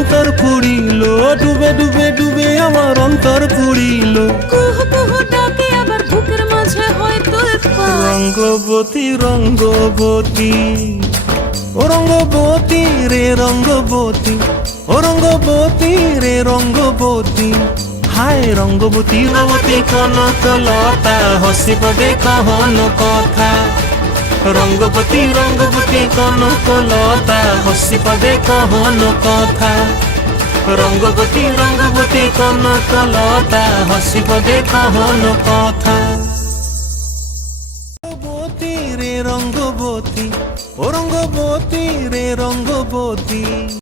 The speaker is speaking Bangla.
অন্তর পুড়িল ডুবে ডুবে ডুবে আমার অন্তর পুড়িল। কুহ কুহ ডাকে আবার বুকের মাঝে তোলপাড় রঙ্গবতী রঙ্গবতী ও রঙ্গবতী রে রঙ্গবতী ও রঙ্গবতী রে রঙ্গবতী। হায় রঙ্গবতী রবতী কনক লতা হসিব কহন কথা। রঙ্গবতী রঙ্গবতী কলতা হসি পদে কহন কথা। রঙ্গবতী রঙ্গবতী কলতা হসি পদে কহন কথা। রঙ্গবতী রঙ্গবতী ও রঙ্গবতী রে রঙ্গবতী